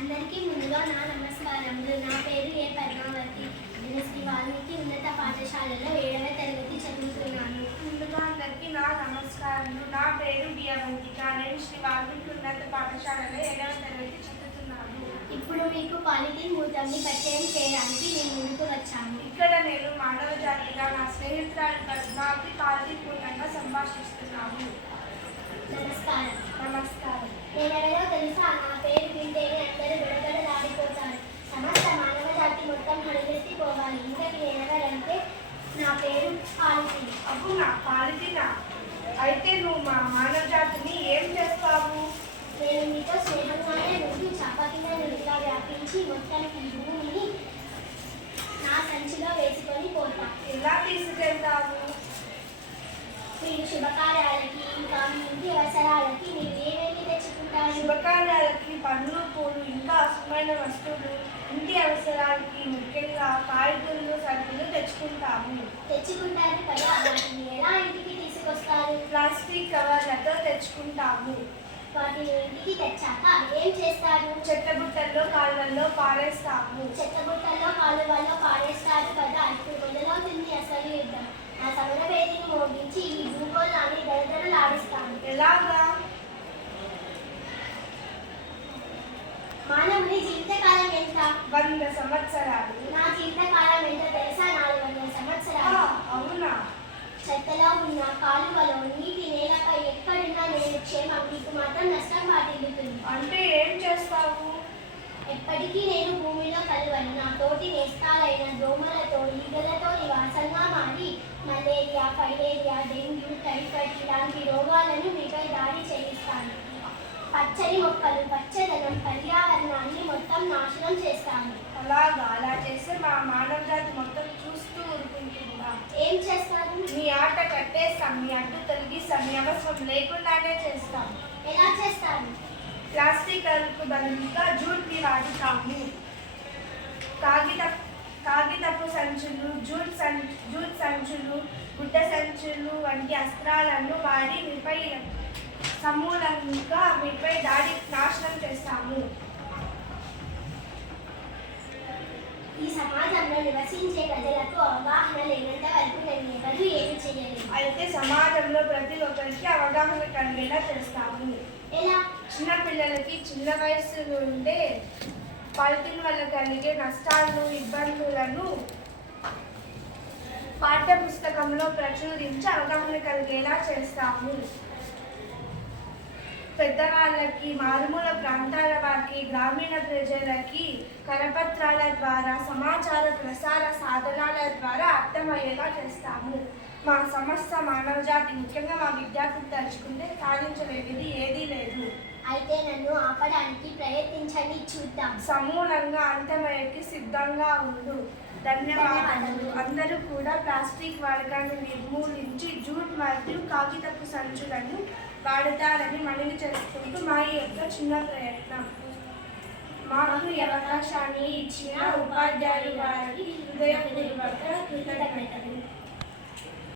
అందరికీ ముందుగా నా నమస్కారములు. నా పేరు ఏ పద్మావతి. నేను శ్రీ వాల్మీకి ఉన్నత పాఠశాలలో 7వ తరగతి చదువుతున్నాను. ముందుగా అందరికీ నా నమస్కారములు. నా పేరు డి అవంతిక. నేను శ్రీ వాల్మీకి ఉన్నత పాఠశాలలో 7వ తరగతి చదువుతున్నాను. ఇప్పుడు మీకు పాలిథిన్ మూతంని పరిచయం చేయడానికి నేను ముందుకు వచ్చాను. ఇక్కడ నేను మానవ జాతిగా నా స్నేహితురాలు పద్మావతి పాలిథిన్ మూతంగా సంభాషిస్తున్నాను. నమస్కారం. నమస్కారం. నేనెవరో తెలుసా? నా పేరు వింటేనే అందరూ గడగడలాడిపోతారు. సమస్త మానవ జాతి మొత్తం హరిగెత్తిపోవాలి. ఇంతటి నేనెవరంటే నా పేరు పాలిథిన్. అవునా, పాలిథినా? అయితే నువ్వు మా మానవ జాతిని ఏం చేస్తావు? నేను మీతో స్నేహంగానే నుండి చాప కింద నీటిగా వ్యాపించి మొత్తానికి ఈ భూమిని నా సంచిలో వేసుకొని పోతా. ఎలా తీసుకెళ్తావు? మీరు శుభకార్యాలకి ఇంకా మీ ఇంటి అవసరాలకి మీరు ఏమేమి తెచ్చుకుంటారు? శుభకార్యాలకి పండ్లు, పూలు, ఇంకా అవసరమైన వస్తువులు, ఇంటి అవసరాలకి ముఖ్యంగా కాయగూరలు, సరుకులు తెచ్చుకుంటాము. తెచ్చుకుంటారు కదా, వాటిని ఎలా ఇంటికి తీసుకొస్తారు? ప్లాస్టిక్ కవర్లతో తెచ్చుకుంటాము. వాటిని ఇంటికి తెచ్చాక ఏం చేస్తారు? చెత్తబుట్టల్లో, కాలువల్లో పారేస్తాము. చెత్తబుట్టల్లో కాలువల్లో పాడేస్తారు కదా. ఇప్పుడు మొదలవుతుంది అసలు యుద్ధం. ఆ సమరవేదిని మోగించి ఈ భూగోళాన్ని దడదడలాడిస్తాను. ఎలాగా? మానవుని జీవితకాలం ఎంత? 100 సంవత్సరాలు. నా జీవితకాలం ఎంత తెలుసా? 400 సంవత్సరాలు. అవునా? చెత్తలో ఉన్న కాలువలో నీటి నేలపై ఎక్కడున్నా నేను క్షేమం, మీకు మాత్రం నష్టం వాటిల్లుతుంది. అంటే ఏం చేస్తావు? ఎప్పటికీ నేను భూమిలో కలువను. నా తోటి నేస్తాలైన దోమలతో, ఈగలతో నివాసంగా మారి మలేరియా, ఫైలేరియా, డెంగ్యూ, టైఫాయిడ్ ఇలాంటి రోగాలను మీపై దాడి చేయిస్తాను. పచ్చని మొక్కలు, పచ్చదనం, పర్యావరణాన్ని మొత్తం నాశనం చేస్తాను. అలాగా? అలా చేస్తే మా మానవ జాతి మొత్తం చూస్తూ ఊరుకుంటుందా? ఏం చేస్తాను? మీ ఆట కట్టేస్తాం, మీ అడ్డు తొలగిస్తాం, మీ అవసరం లేకుండానే చేస్తాం. ఎలా చేస్తాను? ప్లాస్టిక్ కవర్కు బదులుగా జూట్ని వాడుతాము. కాగితపు సంచులు, జూట్ సంచులు, గుడ్డ సంచులు వంటి అస్త్రాలను వాడి మీపై సమూలంగా మీపై దాడి నాశనం చేస్తాము. ఈ సమాజంలో నివసించే ప్రజలకు అవగాహన లేనంత వరకు నేను ఎవరు ఏమి చేయలేదు. అయితే సమాజంలో ప్రతి ఒక్కరికి అవగాహన కలిగేలా చేస్తాము. ఎలా? చిన్న పిల్లలకి చిన్న వయసు నుండే పాలిథిన్ వల్ల కలిగే నష్టాలను, ఇబ్బందులను పాఠ్య పుస్తకంలో ప్రచురించి అవగాహన కలిగేలా చేస్తాము. పెద్దవాళ్ళకి, మారుమూల ప్రాంతాల వారికి, గ్రామీణ ప్రజలకి కరపత్రాల ద్వారా, సమాచార ప్రసార సాధనాల ద్వారా అర్థమయ్యేలా చేస్తాము. మా సమస్త మానవ జాతి, ముఖ్యంగా మా విద్యార్థులు తలుచుకుంటే సాధించలేనిది ఏదీ లేదు. అయితే నన్ను ఆపడానికి ప్రయత్నించండి, చూద్దాం. సమూలంగా అంతమయ్యేకి సిద్ధంగా ఉండు. ధన్యవాదాలు. అందరూ కూడా ప్లాస్టిక్ వాడకాన్ని నిర్మూలించి జూట్ మరియు కాగితపు సంచులను వాడతారని మనవి చేసుకుంటూ మా యొక్క చిన్న ప్రయత్నం. మాకు ఈ అవకాశాన్ని ఇచ్చిన ఉపాధ్యాయులు వారికి హృదయపూర్వక కృతజ్ఞతలు.